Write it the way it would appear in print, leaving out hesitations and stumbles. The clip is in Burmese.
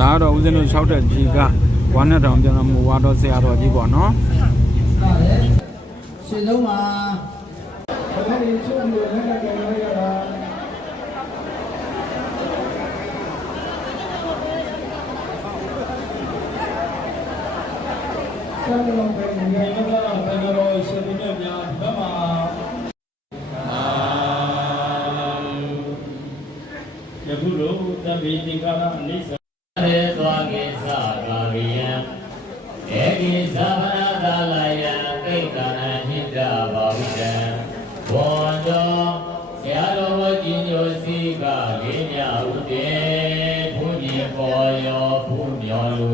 ဒါကတော့ဦးဇင်းတို့6တက်ကြီးကဝါနဲ့တောင်ပြန်တော်မူဝါတော်ဆရာတော်ကြီးပေါ့နော်ရှင်းလုံးမှာဘယ်လိုချုပ်လို့လည်းကြိုင်ရတာဆရာတော်ဘယ်လိုလဲတော့ဘယ်လိုရှင်းနေကြဘယ်မှာယခုလိုတပိတိကာအနိစ္စရေသွားကိစ္စကာရိယံဧကိသဗ္ဗနာတလယံကိတ္တနာဟိတဘာဝိတံဘောတော်ဆရာတော်ဝကြီးညိုစီကလေးမြဥတေဘုန်းကြီးပေါ်ရောဘုမြော်လူ